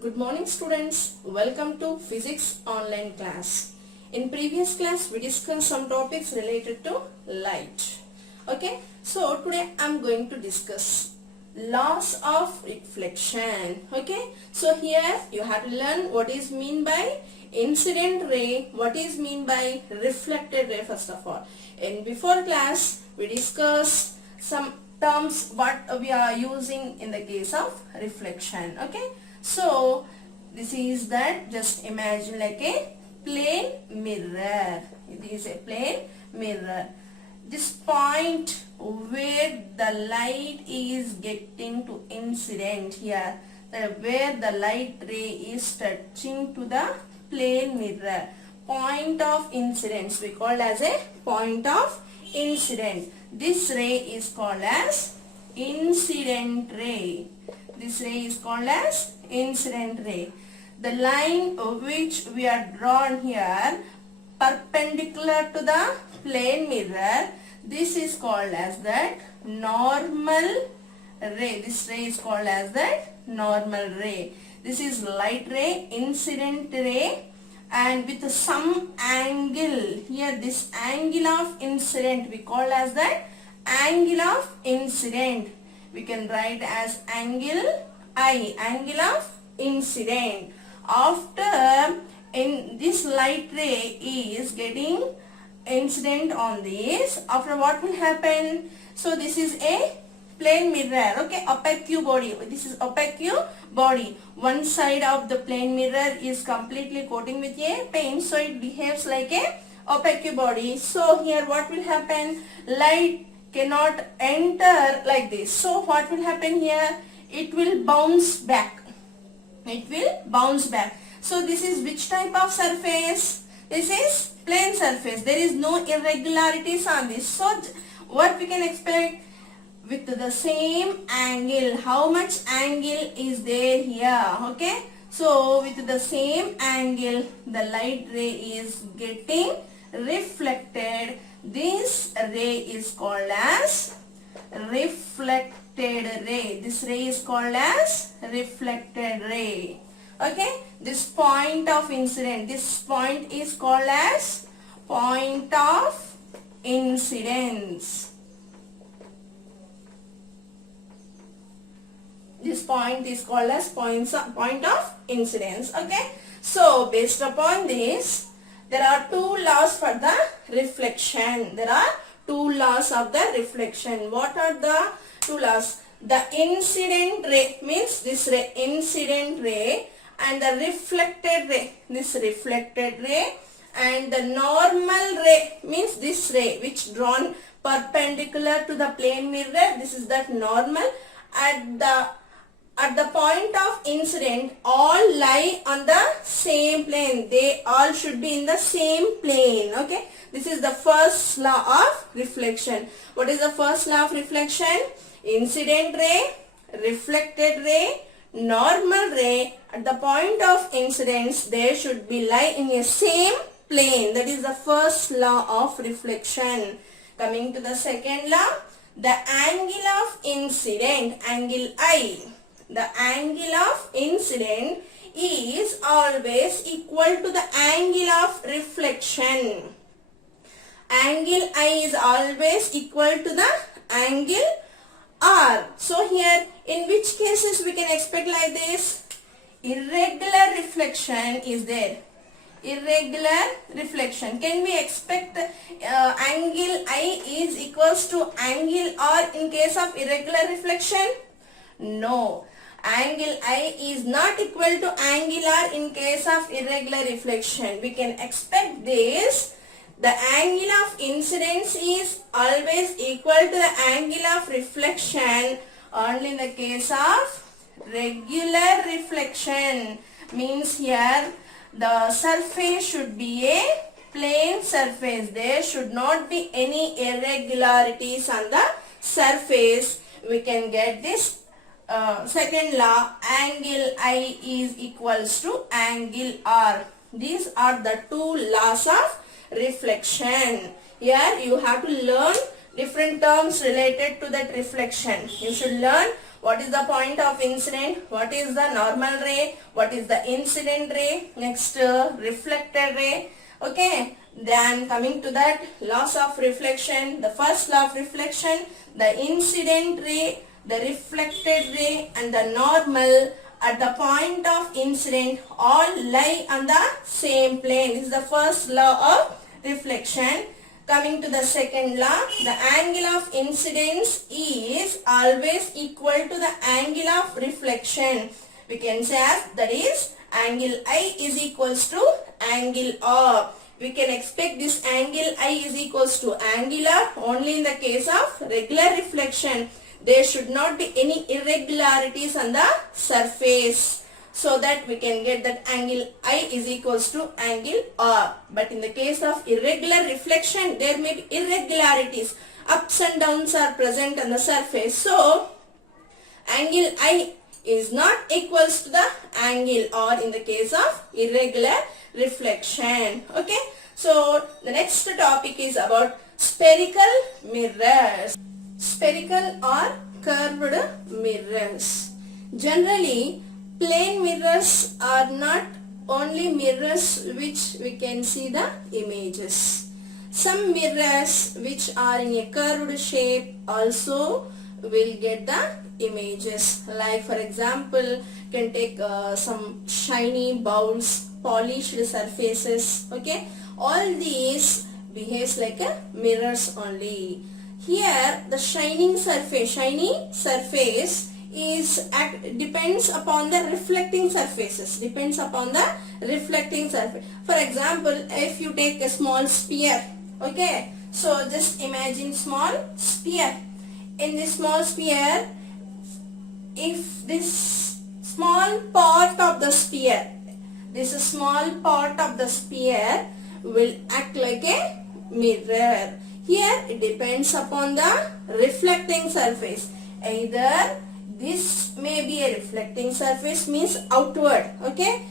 Good morning students. Welcome to physics online class. In previous class we discussed some topics related to light. Okay. So today I am going to discuss laws of reflection. Okay. So here you have to learn what is mean by incident ray, what is mean by reflected ray first of all. In before class we discussed some terms what we are using in the case of reflection. Okay. So this is that, just imagine like a plane mirror. It is a plane mirror. This point where the light is getting to incident here, where the light ray is touching to the plane mirror, point of incidence we call as a point of incident. This ray is called as incident ray. This ray is called as incident ray. The line which we are drawn here perpendicular to the plane mirror, this is called as that normal ray. This ray is called as that normal ray. This is light ray, incident ray, and with some angle here, this angle of incident we call as that angle of incident. We can write as angle I, angle of incident. After in this light ray is getting incident on this, after what will happen? So this is a plane mirror, okay, opaque body. This is opaque body. One side of the plane mirror is completely coating with a paint, so it behaves like a opaque body. So here what will happen? Light cannot enter like this. So what will happen here? It will bounce back. It will bounce back. So this is which type of surface? This is plane surface. There is no irregularities on this. So what we can expect? With the same angle, how much angle is there here? Okay. So with the same angle, the light ray is getting reflected. This ray is called as reflected ray. This ray is called as reflected ray. Okay. This point of incident, this point is called as point of incidence. This point is called as point of incidence. Okay. So based upon this, there are two laws for the reflection. There are two laws of the reflection. What are the two laws? The incident ray means this ray, incident ray, and the reflected ray, this reflected ray, and the normal ray means this ray which drawn perpendicular to the plane mirror. This is that normal. At the point of incident, all lie on the same plane. They all should be in the same plane. Okay. This is the first law of reflection. What is the first law of reflection? Incident ray, reflected ray, normal ray. At the point of incidence, they should be lie in a same plane. That is the first law of reflection. Coming to the second law, the angle of incident, angle I. The angle of incident is always equal to the angle of reflection. Angle I is always equal to the angle R. So here in which cases we can expect like this? Irregular reflection is there. Irregular reflection. Can we expect angle I is equals to angle R in case of irregular reflection? No. Angle I is not equal to angle R in case of irregular reflection. We can expect this. The angle of incidence is always equal to the angle of reflection only in the case of regular reflection. Means here the surface should be a plane surface. There should not be any irregularities on the surface. We can get this second law, angle I is equals to angle R. These are the two laws of reflection. Here you have to learn different terms related to that reflection. You should learn what is the point of incident, what is the normal ray, what is the incident ray, next reflected ray. Okay, then coming to that, laws of reflection. The first law of reflection, the incident ray, the reflected ray and the normal at the point of incident all lie on the same plane. This is the first law of reflection. Coming to the second law, the angle of incidence is always equal to the angle of reflection. We can say as that is angle I is equals to angle R. We can expect this angle I is equals to angular only in the case of regular reflection. There should not be any irregularities on the surface, so that we can get that angle I is equals to angle R. But in the case of irregular reflection, there may be irregularities. Ups and downs are present on the surface. So, angle I is not equals to the angle R in the case of irregular reflection. Okay. So, the next topic is about spherical mirrors. Spherical or curved mirrors. Generally, plane mirrors are not only mirrors which we can see the images. Some mirrors which are in a curved shape also will get the images. Like for example, you can take some shiny bowls, polished surfaces. Okay, all these behaves like a mirrors only. Here the shiny surface is depends upon the reflecting surfaces. Depends upon the reflecting surface. For example, if you take a small sphere, okay, so just imagine small sphere. In this small sphere, if this small part of the sphere, this small part of the sphere will act like a mirror. Here it depends upon the reflecting surface. Either this may be a reflecting surface, means outward. Okay,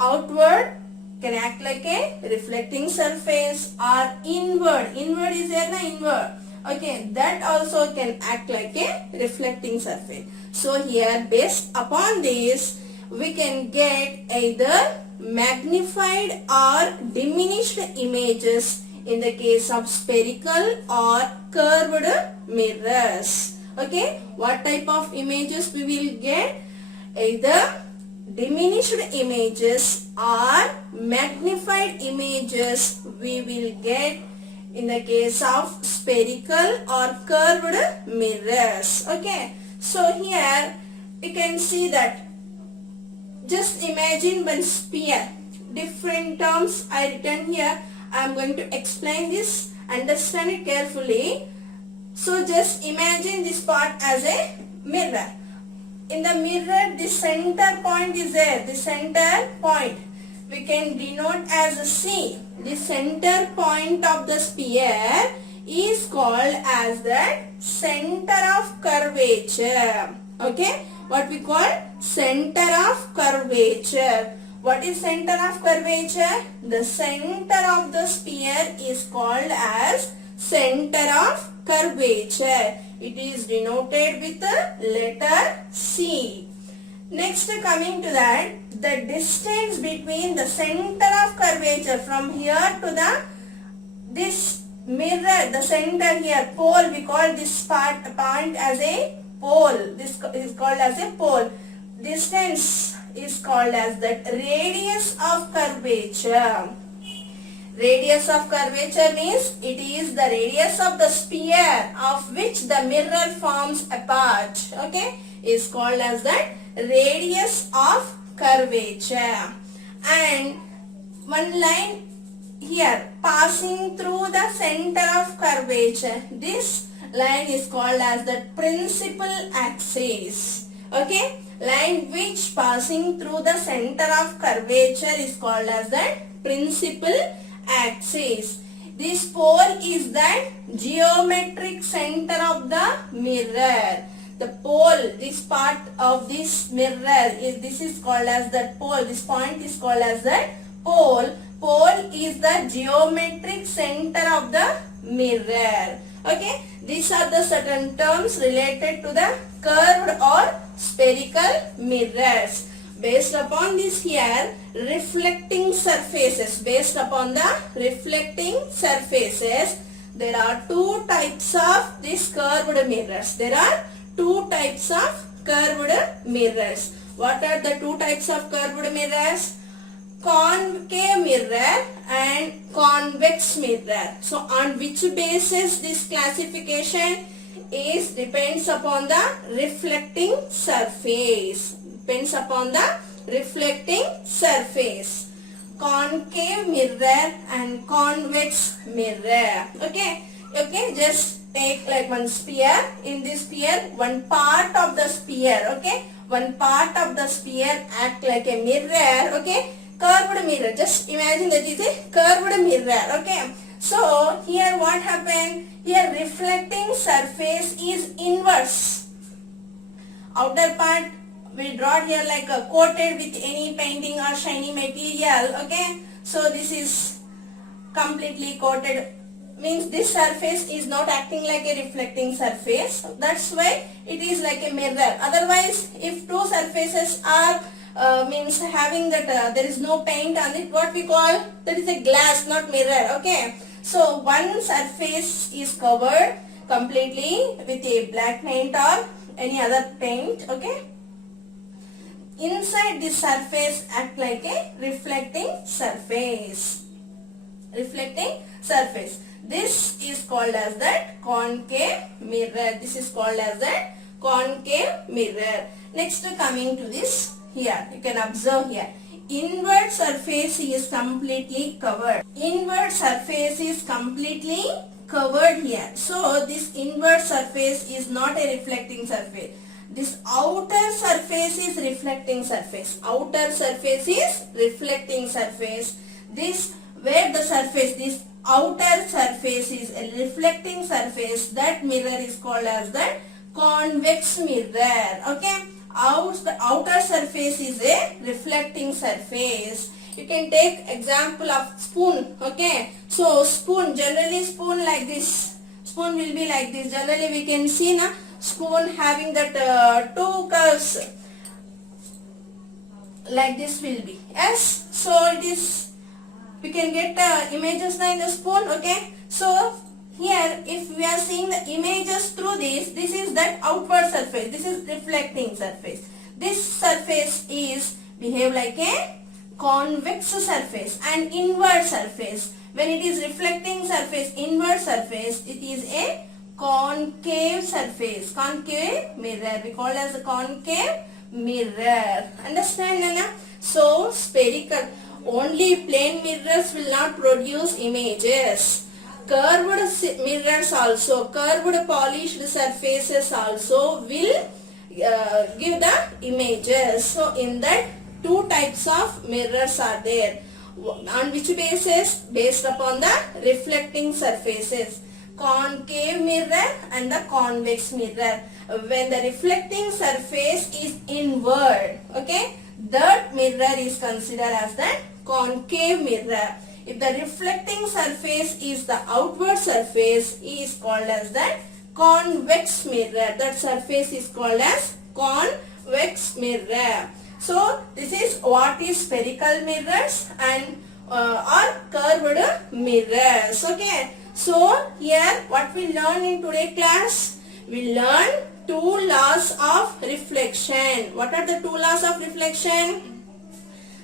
outward can act like a reflecting surface, or inward. Inward is there, na inward. Okay, that also can act like a reflecting surface. So here, based upon this, we can get either magnified or diminished images in the case of spherical or curved mirrors. Okay, what type of images we will get? Either diminished images or magnified images we will get in the case of spherical or curved mirrors. Okay, so here you can see that, just imagine one sphere. Different terms I written here. I am going to explain this. Understand it carefully. So just imagine this part as a mirror. In the mirror, the center point is there. The center point we can denote as a C. The center point of the sphere is called as the center of curvature. Okay, what we call center of curvature. What is center of curvature? The center of the sphere is called as center of curvature. It is denoted with the letter C. Next, coming to that, the distance between the center of curvature from here to this mirror, the center here, pole, we call this point as a pole. This is called as a pole. Distance is called as the radius of curvature. Radius of curvature means it is the radius of the sphere of which the mirror forms a part. Okay, is called as the radius of curvature. And one line here passing through the center of curvature. This line is called as the principal axis. Okay, line which passing through the center of curvature is called as the principal axis. This pole is the geometric center of the mirror. The pole, this part of this mirror, this is called as the pole. This point is called as the pole. Pole is the geometric center of the mirror. Okay, these are the certain terms related to the curved or spherical mirrors. Based upon this here, reflecting surfaces. Based upon the reflecting surfaces, there are two types of these curved mirrors. There are two types of curved mirrors. What are the two types of curved mirrors? Concave mirror and convex mirror. So on which basis this classification is depends upon the reflecting surface. Depends upon the reflecting surface. Concave mirror and convex mirror. Okay, just take like one sphere. In this sphere, one part of the sphere, okay, one part of the sphere act like a mirror, okay, curved mirror. Just imagine that is a curved mirror, okay. So here what happened? Here reflecting surface is inverse. Outer part we draw here like a coated with any painting or shiny material, okay. So this is completely coated, means this surface is not acting like a reflecting surface. That's why it is like a mirror. Otherwise, if two surfaces are means having that there is no paint on it, what we call that is a glass, not mirror, okay. So one surface is covered completely with a black paint or any other paint, okay. Inside this surface act like a reflecting surface. Reflecting surface. This is called as that concave mirror. This is called as that concave mirror. Next, coming to this here, you can observe here. Inward surface is completely covered. Inward surface is completely covered here. So this inward surface is not a reflecting surface. This outer surface is reflecting surface. Outer surface is reflecting surface. This where the surface, this outer surface is a reflecting surface, that mirror is called as the convex mirror, okay. The outer surface is a reflecting surface. You can take example of spoon, okay. So spoon, generally spoon like this. Spoon will be like this. Generally we can see na spoon having that two curves like this will be. Yes. So it is, we can get images in the spoon, okay. So here if we are seeing the images through this is that outward surface, this is reflecting surface. This surface is behave like a convex surface and inward surface. When it is reflecting surface, inward surface, it is a concave surface, concave mirror. We call it as a concave mirror. Understand, Nana? So spherical. Only plain mirrors will not produce images. Curved mirrors also, curved polished surfaces also will give the images. So in that two types of mirrors are there. On which basis? Based upon the reflecting surfaces. Concave mirror and the convex mirror. When the reflecting surface is inward, okay, that mirror is considered as the concave mirror. If the reflecting surface is the outward surface, is called as the convex mirror. That surface is called as convex mirror. So this is what is spherical mirrors and or curved mirrors. Okay. So here what we learn in today class? We learn two laws of reflection. What are the two laws of reflection?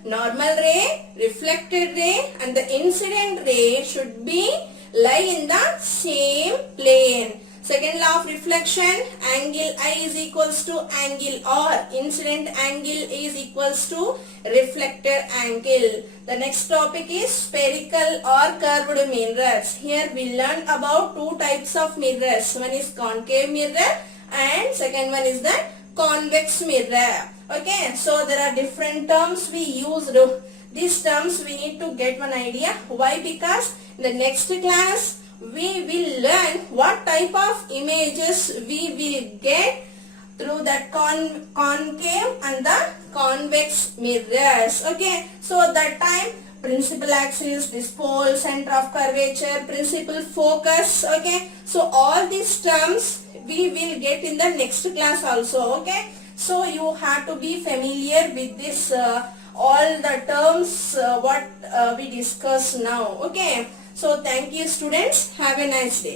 Normal ray, reflected ray and the incident ray should be lie in the same plane. Second law of reflection, angle I is equals to angle R. Incident angle is equals to reflected angle. The next topic is spherical or curved mirrors. Here we learn about two types of mirrors. One is concave mirror and second one is the convex mirror. Okay, so there are different terms we used. These terms we need to get one idea. Why? Because in the next class we will learn what type of images we will get through that concave and the convex mirrors. Okay, so that time principal axis, this pole, center of curvature, principal focus. Okay, so all these terms we will get in the next class also. Okay, so you have to be familiar with this all the terms what we discuss now. Okay, so thank you students, have a nice day.